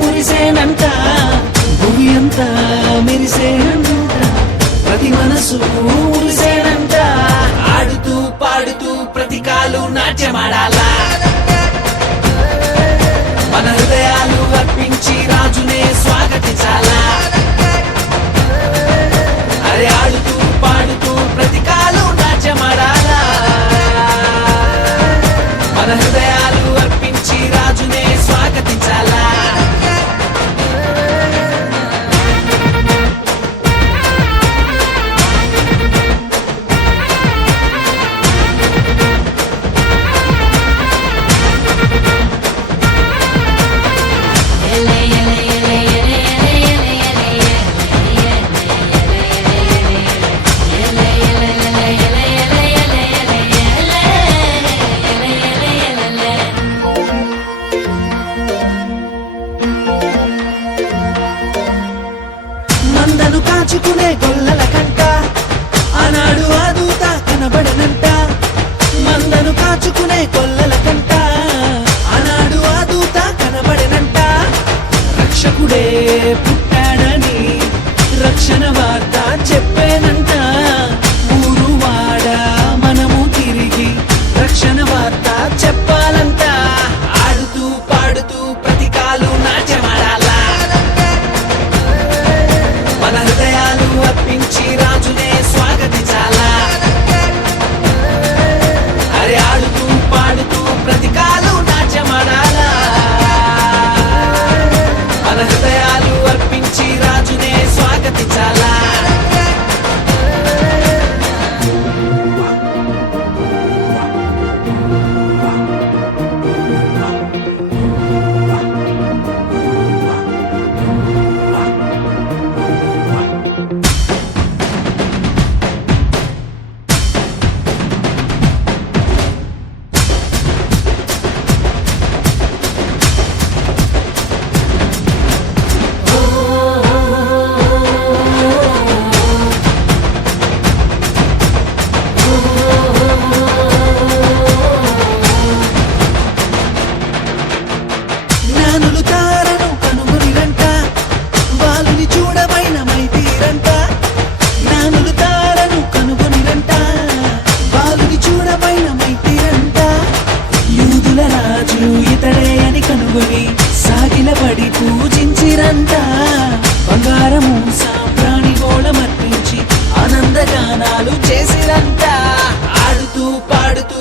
మురిసేనంట, భూమి అంతా మెరిసేనంట, ప్రతి మనసు మురిసేనంట. ఆడుతూ పాడుతూ ప్రతి కాలు నాట్యమాడాలా, మన హృదయాలు అర్పించి రాజునే స్వాగతించాలా. అరే ఆడుతూ పాడుతూ ప్రతి కాలు నాట్యమాడాలా, మన హృదయాలు అర్పించి రాజునే స్వాగతించాలా. మందను కాచుకునే గొల్లల కంట ఆనాడు ఆ దూత కనబడనంట, మందను కాచుకునే గొల్లల కంట ఆనాడు ఆ దూత కనబడనంట. రక్షకుడే పుట్టాడని రక్షణ వార్త చెప్పేనంట, ఊరు వాడ మనము తిరిగి రక్షణ వార్త చెప్పాలంట. ఆడుతూ పాడుతూ ప్రతి కాలు నాట్యమాడాలా, మన హృదయాలు అర్పించి రాజునే స్వాగతించాలా. అరే ఆడుతూ పాడుతూ ప్రతి కాలు నాట్యమాడాలా, మన హృదయాలు అర్పించి రాజునే స్వాగతించాలా. జ్ఞానులు తారను కనుగొనిరంట, వాళ్ళని చూడమైన మైతీరంట. జ్ఞానులు తారను కనుగొనిరంట, వాళ్ళని చూడమైన మైతీరంట. యూదుల రాజు ఇతడే అని కనుగొని సాగిలపడి పూజించిరంట. బంగారము సాంబ్రాణి గోళమర్పించి ఆనందగానాలు చేసిరంట. ఆడుతూ పాడుతూ